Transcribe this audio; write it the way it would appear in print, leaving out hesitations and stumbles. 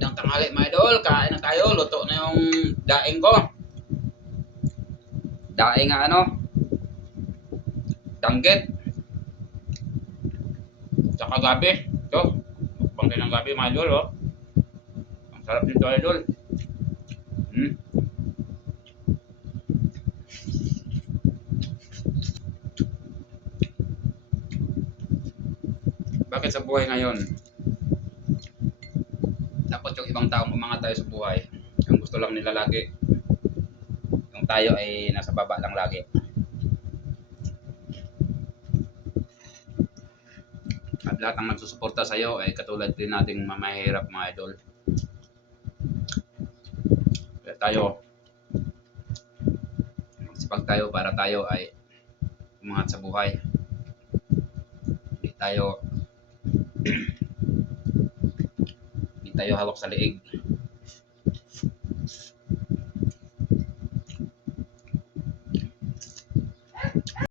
Magandang tanghali mga idol, kain na tayo, luto na yung daing ko. Daing danggit. Tsaka gabi. Ito, mukbang din ng gabi mga idol oh. Ang sarap nito idol. Bakit sa buhay ngayon? Dapat yung ibang taong umangat tayo sa buhay. Ang gusto lang nila lagi, yung tayo ay nasa baba lang lagi. At lahat ng nagsusuporta sa iyo ay katulad din nating mamahirap mga idol. Kaya tayo, magsipag tayo para tayo ay umangat sa buhay. Hindi tayo hawak sa liig.